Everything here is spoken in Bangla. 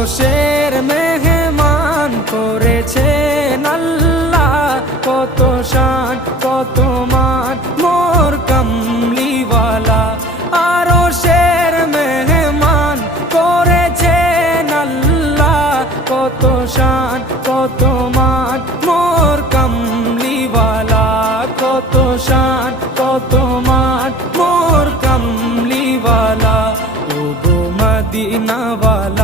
আরশের মেহমান করেছেন আল্লাহ, কত শান কত মান মোর কামলিওয়ালা। আরশের মেহমান করেছেন আল্লাহ, কত শান কত মান মোর কামলিওয়ালা, কত শান কত মান মোর কামলিওয়ালা। ও গো মদিনাওয়ালা